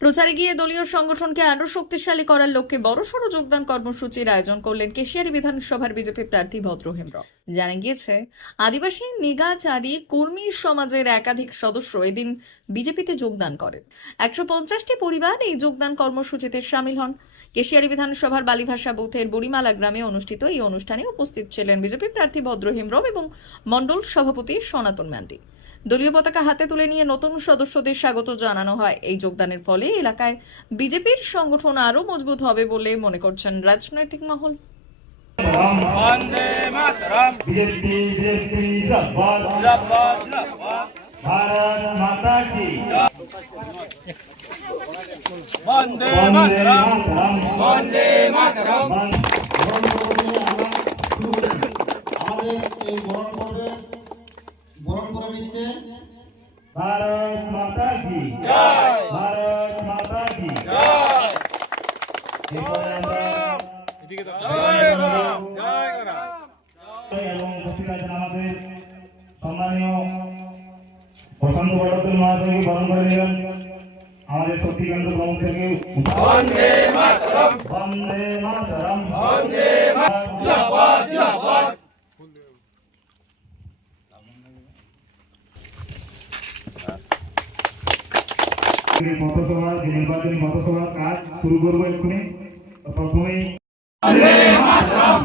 প্রচারে গিয়ে দলীয় সংগঠনকে আরো শক্তিশালী করার লক্ষ্যে বড়সড় যোগদান কর্মসূচির আয়োজন করলেন কেশিয়ারি বিধানসভার বিজেপি প্রার্থী ভদ্রহেন্দ্র। জানা গিয়েছে, আদিবাসী নিগাচারী কর্মী সমাজের একাধিক সদস্য এদিন বিজেপিতে যোগদান করেন। 150টি পরিবার এই যোগদান কর্মসূচিতে সামিল হন। কেশিয়ারি বিধানসভার বালিভাষা বুথের বুড়িমালা গ্রামে অনুষ্ঠিত এই অনুষ্ঠানে উপস্থিত ছিলেন বিজেপি প্রার্থী ভদ্রহেন্দ্র এবং মণ্ডল সভাপতি সনাতন মান্ডি। দলীয় পতাকা হাতে তুলে নিয়ে নতুন সদস্যদের স্বাগত জানানো হয়। এই যোগদানের ফলে এলাকায় বিজেপির সংগঠন আরো মজবুত হবে বলে মনে করছেন রাজনৈতিক মহল। বন্দে মাতরম বিজেপি জিন্দাবাদ জিন্দাবাদ জিন্দাবাদ ভারত মাতা কি বন্দে বন্দে মাতরম মাতরম বন্দে মাতরম। আমাদের এই বরণ করে নিচ্ছে ভারত মাতা কি জয় ভারত মাতা কি জয় এরপরে আমরা জয় গরাম জয় গরাম। এবং উপস্থিত আছেন আমাদের সম্মানীয় প্রশান্ত বড়োত্তর মহাশয়কে বরণ করে নেবেন আমাদের শক্তি কেন্দ্র প্রমুখ থেকে। বন্দে মাতরম বন্দে মাতরম বন্দে মাতরম জিন্দাবাদ জিন্দাবাদ। পথসভা যে নির্বাচনী পথসভার কাজ শুরু করবো এক্ষুনি। তো প্রথমেই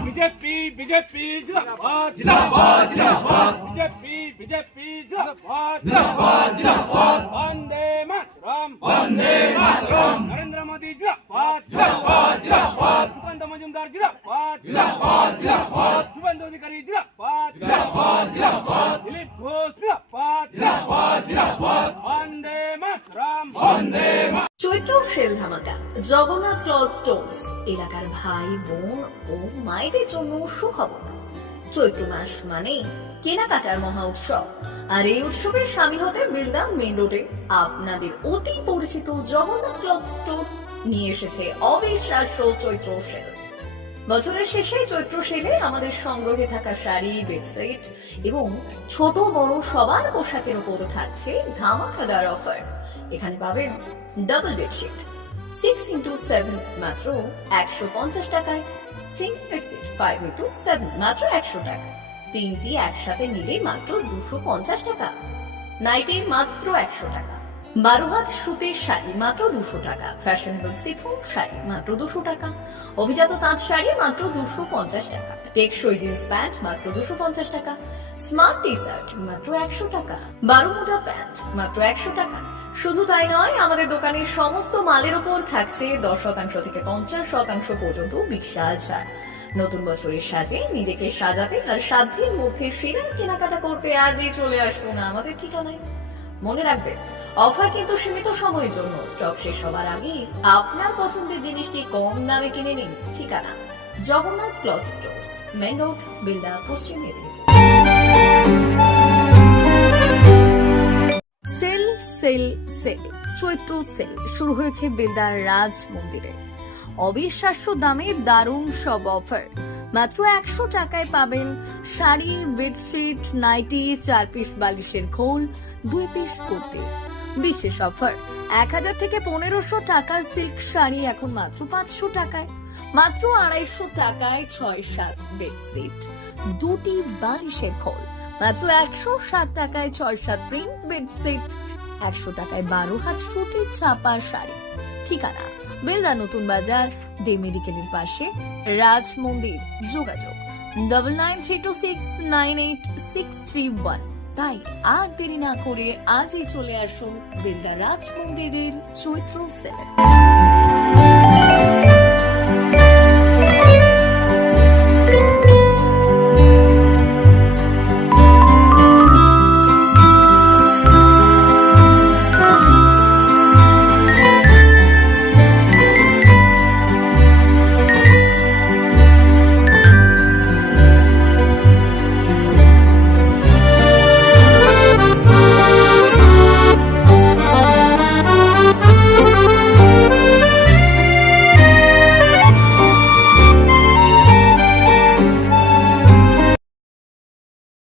বিজেপি বিজেপি জিন্দাবাদ জিন্দাবাদ জিন্দাবাদ। বিজেপি বিজেপি জিন্দাবাদ জিন্দাবাদ জিন্দাবাদ। বন্দে মাতরম বন্দে মাতরম। নরেন্দ্র মোদি জিন্দাবাদ জিন্দাবাদ জিন্দাবাদ। সুকান্ত মজুমদার জিন্দাবাদ জিন্দাবাদ জিন্দাবাদ। শুভেন্দু অধিকারী জিন্দাবাদ জিন্দাবাদ জিন্দাবাদ। দিলীপ ঘোষ জিন্দাবাদ জিন্দাবাদ জিন্দাবাদ। বন্দে মাতরম বন্দে মাতরম। চৈত্র সেল ধামাকা জগন্নাথ ক্লথ স্টোর্স এলাকার ভাই বোন ও মায়েদের জন্য সুখবর। চৈত্র মাস মানে কেনাকাটার মহা উৎসব, আর এই উৎসবে সামিল হতে বিলদা মেন রোডে আপনাদের অতি পরিচিত জগন্নাথ ক্লথ স্টোর্স নিয়ে এসেছে অবিশ্বাস্য চৈত্র সেল। বছরের শেষে চৈত্র সেলে আমাদের সংগ্রহে থাকা শাড়ি, বেডশিট এবং ছোট বড় সবার পোশাকের উপর থাকছে ধামাকাদার অফার। এখানে পাবেন ডাবল বেডশিট 6x7 মাত্র 150 টাকায়, সিঙ্গেল বেডশিট 5x7 মাত্র 100 টাকা, তিনটি একসাথে নিলে মাত্র 250 টাকা, নাইটি মাত্র 100 টাকা, 12 হাত সুতির শাড়ি মাত্র 200 টাকা, ফ্যাশনেবল সিফন শাড়ি মাত্র 200 টাকা, অভিজাত তাঁত শাড়ি মাত্র 250 টাকা, টেকসই জিন্স প্যান্ট মাত্র 250 টাকা, স্মার্ট টি শার্ট মাত্র 100 টাকা, 12 মোটা প্যান্ট মাত্র 100 টাকা। শুধু তাই নয়, আমাদের দোকানের সমস্ত মালের উপর থাকছে 10% থেকে 50% পর্যন্ত বিশাল ছাড়। নতুন বছরের সাজে নিজেকে সাজাতে আর সাধ্যের মধ্যে সেরা কেনাকাটা করতে আজই চলে আসুন আমাদের ঠিকানায়। মনে রাখবেন, অফার কিন্তু সীমিত সময়ের জন্য। স্টক শেষ হবার আগে আপনার পছন্দের জিনিসটি কম দামে কিনে নিন। ঠিকানা Jagannath cloth stores, main road, Belda, Paschim Medinipur. Sale sale sale Chaitra sale শুরু হয়েছে বেলদার রাজ মন্দিরে। অবিশ্বাস্য দামে দারুণ সব অফার। মাত্র 100 টাকায় পাবেন শাড়ি, বেডশিট, নাইটি, 4 পিস বালিশের খোল, 2 পিস কুর্তি। বিশেষ অফার, 1000 থেকে 1500 টাকার সিল্ক শাড়ি এখন মাত্র 500 টাকায়, মাত্র 250 টাকায় 6-7 বেডশিট, 2টি বালিশের খোল, মাত্র 160 টাকায় 6-7 প্রিন্ট বেডশিট, 100 টাকায় 12 হাত সুতির ছাপা শাড়ি। ঠিকানা বেলদা নতুন বাজার, ডে মেডিকেলের পাশে, রাজ মন্দির। যোগাযোগ 9932698631। তাই আর দেরি না করে আজই চলে আসুন বেলদা রাজ মন্দিরের চৈত্র সেলে।